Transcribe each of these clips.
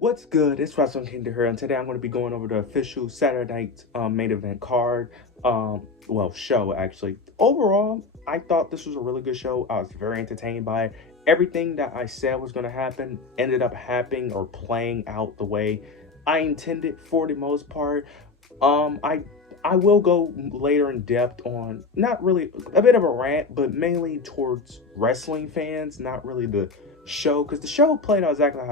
What's good? It's Wrestling Kingdom here, and today I'm going to be going over the official Saturday night main event card. Show actually. Overall, I thought this was a really good show. I was very entertained by it. Everything that I said was going to happen ended up happening or playing out the way I intended for the most part. Um, I I will go later in depth on not really a bit of a rant, but mainly towards wrestling fans, not really the show, because the show played out exactly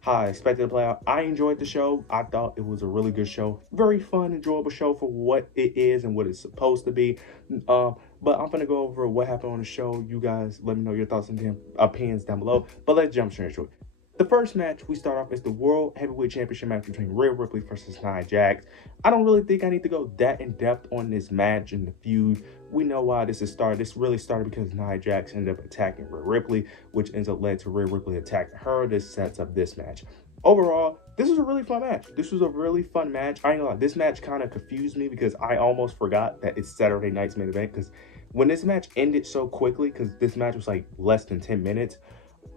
how I expected to play out. I enjoyed the show. I thought it was a really good show, very fun, enjoyable show for what it is and what it's supposed to be. Um, but I'm gonna go over what happened on the show. You guys, let me know your thoughts and opinions down below. But let's jump straight into it. The first match we start off is the World Heavyweight Championship match between Rhea Ripley versus Nia Jax. I don't really think I need to go that in depth on this match and the feud. We know why this is started. This really started because Nia Jax ended up attacking Rhea Ripley, which ends up led to Rhea Ripley attacking her. This sets up this match. Overall, this was a really fun match. This was a really fun match. I ain't gonna lie, this match kind of confused me because I almost forgot that it's Saturday night's main event, because when this match ended so quickly, because this match was like less than 10 minutes,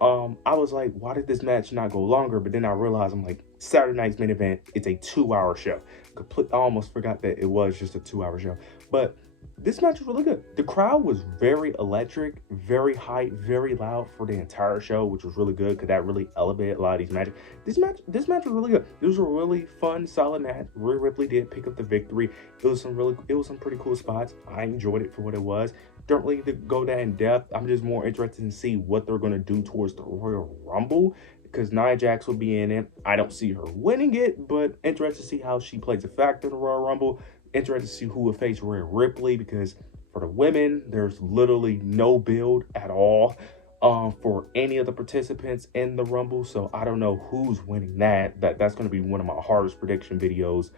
I was like, why did this match not go longer? But then I realized, I'm like, Saturday night's main event, it's a 2 hour show. I almost forgot that it was just a 2 hour show. But this match was really good. The crowd was very electric, very hype, very loud for the entire show, which was really good because that really elevated a lot of these matches. This match was really good. It was a really fun, solid match. Rhea Ripley did pick up the victory. It was some pretty cool spots. I enjoyed it for what it was. Don't really go that in depth. I'm just more interested in see what they're gonna do towards the Royal Rumble, because Nia Jax will be in it. I don't see her winning it, but interested to see how she plays a factor in the Royal Rumble. Interested to see who will face Rhea Ripley, because for the women, there's literally no build at all for any of the participants in the Rumble. So I don't know who's winning that's going to be one of my hardest prediction videos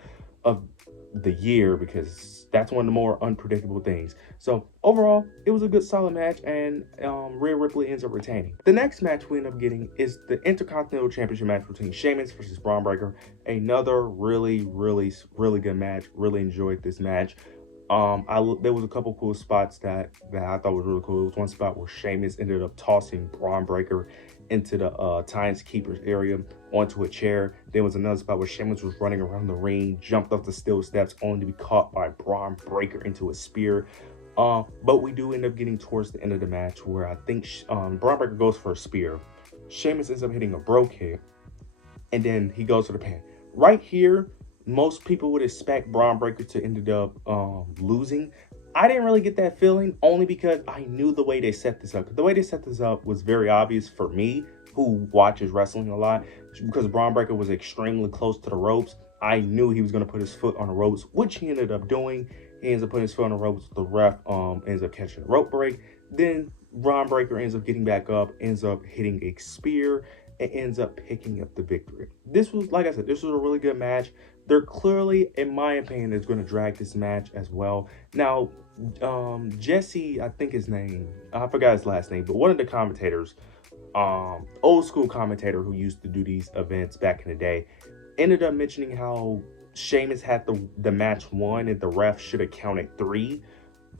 of the year, because that's one of the more unpredictable things. So overall, it was a good solid match, and Rhea Ripley ends up retaining. The next match we end up getting is the Intercontinental Championship match between Sheamus versus Braun Breaker. Another really, really, really good match. Really enjoyed this match. There was a couple cool spots that I thought was really cool. There was one spot where Sheamus ended up tossing Braun Breaker into the Times Keepers area onto a chair. There was another spot where Sheamus was running around the ring, jumped off the steel steps, only to be caught by Braun Breaker into a spear. But we do end up getting towards the end of the match where I think Braun Breaker goes for a spear. Sheamus ends up hitting a brogue hit, and then he goes for the pin. Right here, most people would expect Braun Breaker to end up losing. I didn't really get that feeling, only because I knew the way they set this up. The way they set this up was very obvious for me, who watches wrestling a lot, because Braun Breaker was extremely close to the ropes. I knew he was going to put his foot on the ropes, which he ended up doing. He ends up putting his foot on the ropes. The ref ends up catching a rope break. Then Braun Breaker ends up getting back up, ends up hitting a spear, and ends up picking up the victory. This was, like I said, this was a really good match. They're clearly, in my opinion, is going to drag this match as well. Now, Jesse, I think his name, I forgot his last name, but one of the commentators, old school commentator who used to do these events back in the day, ended up mentioning how Sheamus had the match won and the ref should have counted 3.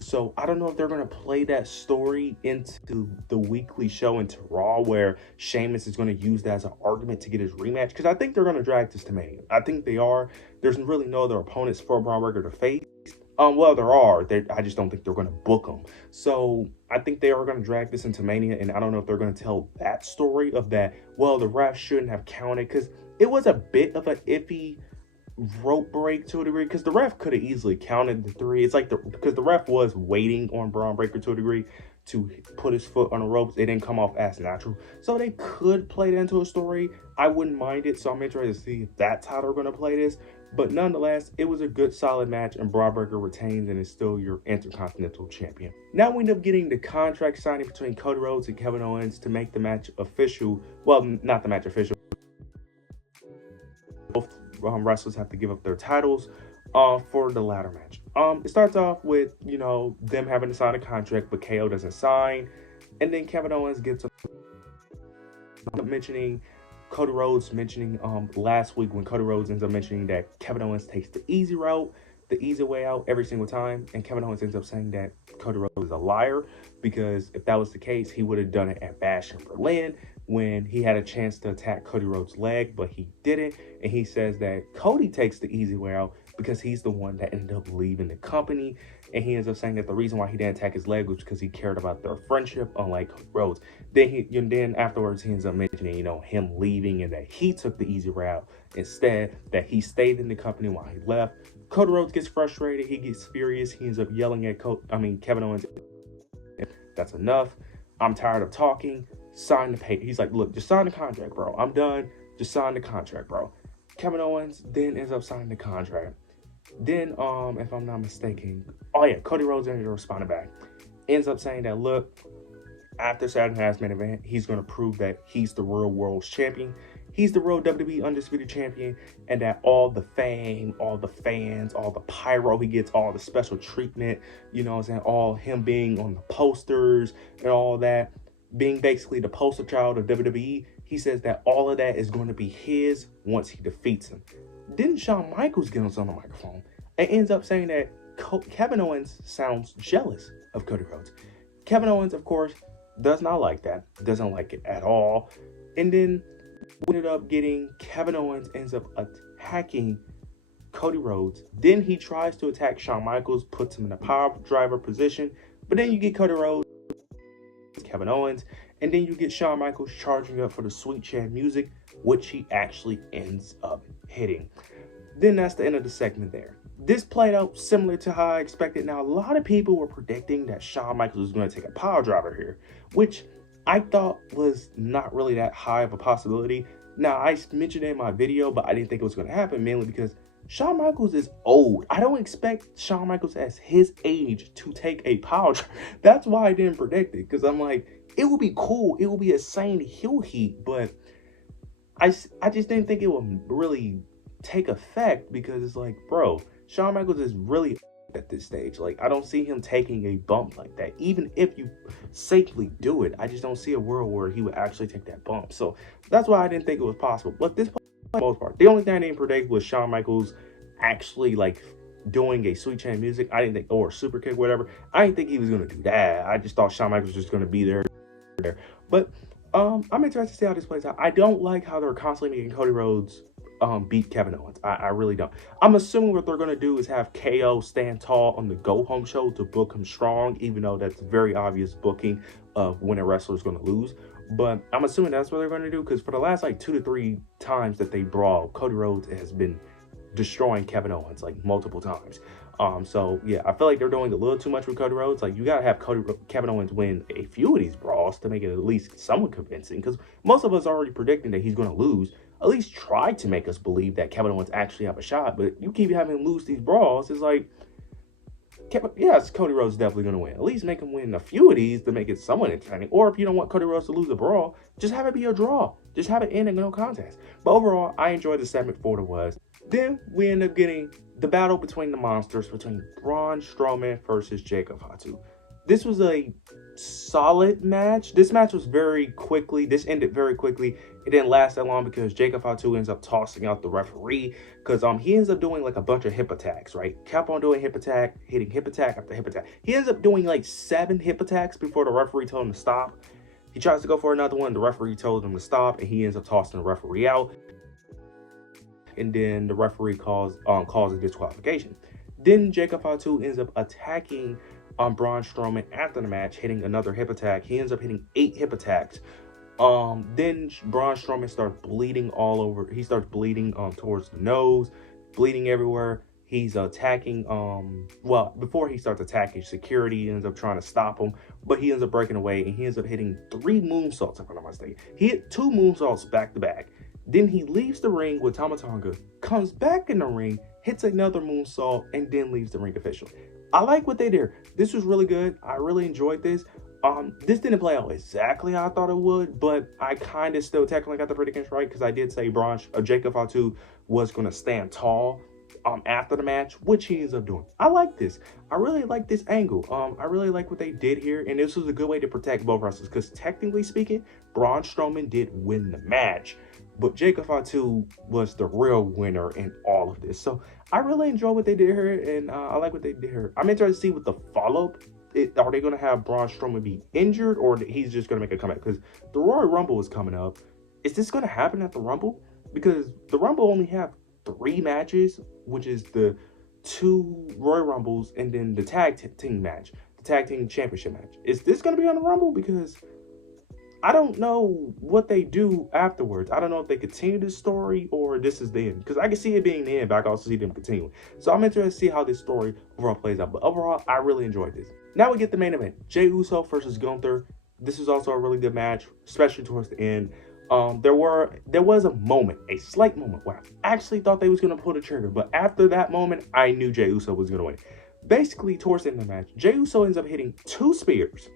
So I don't know if they're going to play that story into the weekly show into Raw, where Sheamus is going to use that as an argument to get his rematch, because I think they're going to drag this to Mania. I think they are. There's really no other opponents for Braun Breaker to face. Well, there are. I just don't think they're going to book them. So I think they are going to drag this into Mania, and I don't know if they're going to tell that story of that, well, the ref shouldn't have counted, because it was a bit of an iffy rope break to a degree, because the ref could have easily counted the 3. It's like because the ref was waiting on Braun Breaker to a degree to put his foot on the ropes. It didn't come off as natural, so they could play that into a story. I wouldn't mind it, so I'm interested to see if that's how they're going to play this. But nonetheless, it was a good solid match, and Braun Breaker retains and is still your Intercontinental Champion. Now we end up getting the contract signing between Cody Rhodes and Kevin Owens to make the match official. Well, not the match official. Both wrestlers have to give up their titles for the ladder match. It starts off with, them having to sign a contract, but KO doesn't sign. And then Kevin Owens gets mentioning Cody Rhodes mentioning last week, when Cody Rhodes ends up mentioning that Kevin Owens takes the easy route, the easy way out every single time. And Kevin Owens ends up saying that Cody Rhodes is a liar, because if that was the case, he would have done it at Bash in Berlin. when he had a chance to attack Cody Rhodes' leg, but he didn't. And he says that Cody takes the easy way out because he's the one that ended up leaving the company. And he ends up saying that the reason why he didn't attack his leg was because he cared about their friendship, unlike Cody Rhodes. Then afterwards he ends up mentioning, him leaving and that he took the easy route instead, that he stayed in the company while he left. Cody Rhodes gets frustrated. He gets furious. He ends up yelling at Kevin Owens. That's enough. I'm tired of talking. Sign the paper. He's like, look, just sign the contract, bro. I'm done. Just sign the contract, bro. Kevin Owens then ends up signing the contract. Then, if I'm not mistaken, Cody Rhodes ended up responding back. Ends up saying that, look, after Saturday Night's main event, he's going to prove that he's the real world's champion. He's the real WWE Undisputed Champion, and that all the fame, all the fans, all the pyro he gets, all the special treatment, all him being on the posters and all that, being basically the poster child of WWE, he says that all of that is going to be his once he defeats him. Then Shawn Michaels gets on the microphone and ends up saying that Kevin Owens sounds jealous of Cody Rhodes. Kevin Owens, of course, does not like that, doesn't like it at all. And then we ended up getting Kevin Owens ends up attacking Cody Rhodes. Then he tries to attack Shawn Michaels, puts him in a power driver position. But then you get Cody Rhodes, Kevin Owens, and then you get Shawn Michaels charging up for the Sweet Chan music, which he actually ends up hitting. Then that's the end of the segment there. This played out similar to how I expected. Now, a lot of people were predicting that Shawn Michaels was going to take a power driver here, which I thought was not really that high of a possibility. Now, I mentioned it in my video, but I didn't think it was going to happen, mainly because Shawn Michaels is old. I don't expect Shawn Michaels at his age to take a power driver. That's why I didn't predict it, because I'm like, it would be cool. It would be a sane heel heat, but I just didn't think it would really take effect, because it's like, bro, Shawn Michaels is really at this stage. Like, I don't see him taking a bump like that. Even if you safely do it, I just don't see a world where he would actually take that bump. So that's why I didn't think it was possible. But this, for the most part, the only thing I didn't predict was Shawn Michaels actually like doing a Sweet Chan music. I didn't think, or super kick, whatever. I didn't think he was gonna do that. I just thought Shawn Michaels was just gonna be there. But I'm interested to see how this plays out. I don't like how they're constantly making Cody Rhodes beat Kevin Owens. I really don't. I'm assuming what they're going to do is have KO stand tall on the Go Home show to book him strong, even though that's very obvious booking of when a wrestler is going to lose. But I'm assuming that's what they're going to do, because for the last like 2 to 3 times that they brawl, Cody Rhodes has been destroying Kevin Owens like multiple times. So yeah, I feel like they're doing a little too much with Cody Rhodes. Like, you gotta have Kevin Owens win a few of these brawls to make it at least somewhat convincing, because most of us are already predicting that he's going to lose. At least try to make us believe that Kevin Owens actually have a shot, but you keep having him lose these brawls. It's like, yes, Cody Rhodes is definitely going to win. At least make him win a few of these to make it somewhat entertaining. Or if you don't want Cody Rhodes to lose a brawl, just have it be a draw. Just have it end in no contest. But overall, I enjoyed the segment for what it was. Then we end up getting the battle between the monsters, between Braun Strowman versus Jacob Fatu. This was a solid match. This match was very quickly. This ended very quickly. It didn't last that long because Jacob Fatu ends up tossing out the referee, because he ends up doing like a bunch of hip attacks, right? Kept on doing hip attack, hitting hip attack after hip attack. He ends up doing like 7 hip attacks before the referee told him to stop. He tries to go for another one. The referee told him to stop, and he ends up tossing the referee out. And then the referee calls a disqualification. Then Jacob Fatu ends up attacking Braun Strowman after the match, hitting another hip attack. He ends up hitting 8 hip attacks. Then Braun Strowman starts bleeding all over. He starts bleeding towards the nose, bleeding everywhere. He's attacking, before he starts attacking security, he ends up trying to stop him, but he ends up breaking away, and he ends up hitting 3 moonsaults, if I'm not mistaken. He hit 2 moonsaults back to back. Then he leaves the ring with Tama Tonga, comes back in the ring, hits another moonsault, and then leaves the ring official. I like what they did. This was really good. I really enjoyed this. This didn't play out exactly how I thought it would, but I kind of still technically got the predictions right, because I did say Jacob Fatu was going to stand tall after the match, which he ends up doing. I like this. I really like this angle. I really like what they did here, and this was a good way to protect both wrestlers, because technically speaking, Braun Strowman did win the match, but Jacob Fatu was the real winner in all of this. So I really enjoy what they did here, and I like what they did here. I'm interested to see what the follow-up Are they going to have Braun Strowman be injured, or he's just going to make a comeback? Because the Royal Rumble is coming up. Is this going to happen at the Rumble? Because the Rumble only have 3 matches, which is the 2 Royal Rumbles and then the tag team match, the tag team championship match. Is this going to be on the Rumble? Because I don't know what they do afterwards. I don't know if they continue this story or this is the end. Because I can see it being the end, but I can also see them continuing. So I'm interested to see how this story overall plays out. But overall, I really enjoyed this. Now we get the main event. Jey Uso versus Gunther. This is also a really good match, especially towards the end. There was a moment, a slight moment, where I actually thought they was going to pull the trigger. But after that moment, I knew Jey Uso was going to win. Basically, towards the end of the match, Jey Uso ends up hitting 2 spears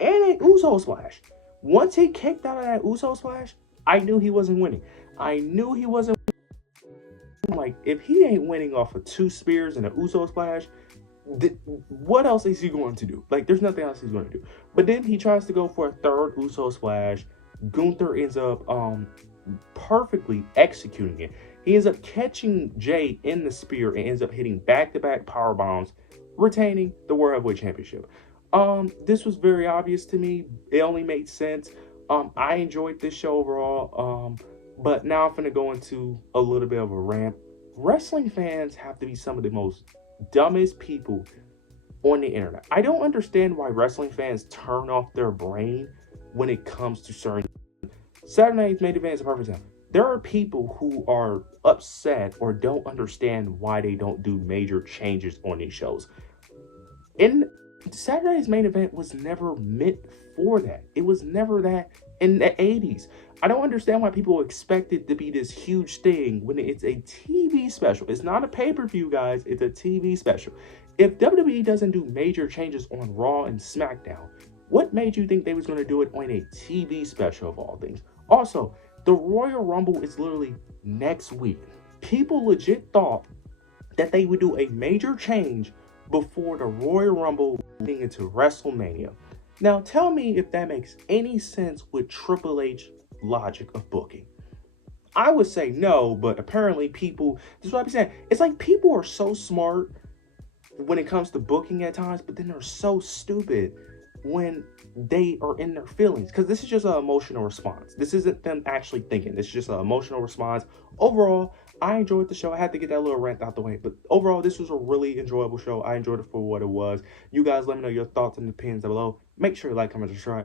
and an Uso splash. Once he kicked out of that Uso splash, I knew he wasn't winning. I knew he wasn't winning. Like, if he ain't winning off of 2 spears and an Uso splash, what else is he going to do? Like, there's nothing else he's going to do. But then he tries to go for a 3rd Uso splash. Gunther ends up perfectly executing it. He ends up catching Jey in the spear and ends up hitting back-to-back power bombs, retaining the World Heavyweight Championship. This was very obvious to me. It only made sense. I enjoyed this show overall. But now I'm going to go into a little bit of a rant. Wrestling fans have to be some of the most dumbest people on the internet. I don't understand why wrestling fans turn off their brain when it comes to certain Saturday Night's Main Event is a perfect example. There are people who are upset or don't understand why they don't do major changes on these shows. In Saturday's Main Event was never meant for that. It was never that in the 80s. I don't understand why people expect it to be this huge thing when it's a TV special. It's not a pay-per-view, guys. It's a TV special. If WWE doesn't do major changes on Raw and SmackDown, what made you think they was going to do it on a TV special of all things? Also, the Royal Rumble is literally next week. People legit thought that they would do a major change before the Royal Rumble leading into WrestleMania. Now, tell me if that makes any sense with Triple H logic of booking. I would say no, but apparently people, this is what I'm saying. It's like people are so smart when it comes to booking at times, but then they're so stupid when they are in their feelings, because this is just an emotional response. This isn't them actually thinking. This is just an emotional response. Overall, I enjoyed the show. I had to get that little rant out the way, but overall, this was a really enjoyable show. I enjoyed it for what it was. You guys let me know your thoughts and opinions below. Make sure you like, comment, subscribe.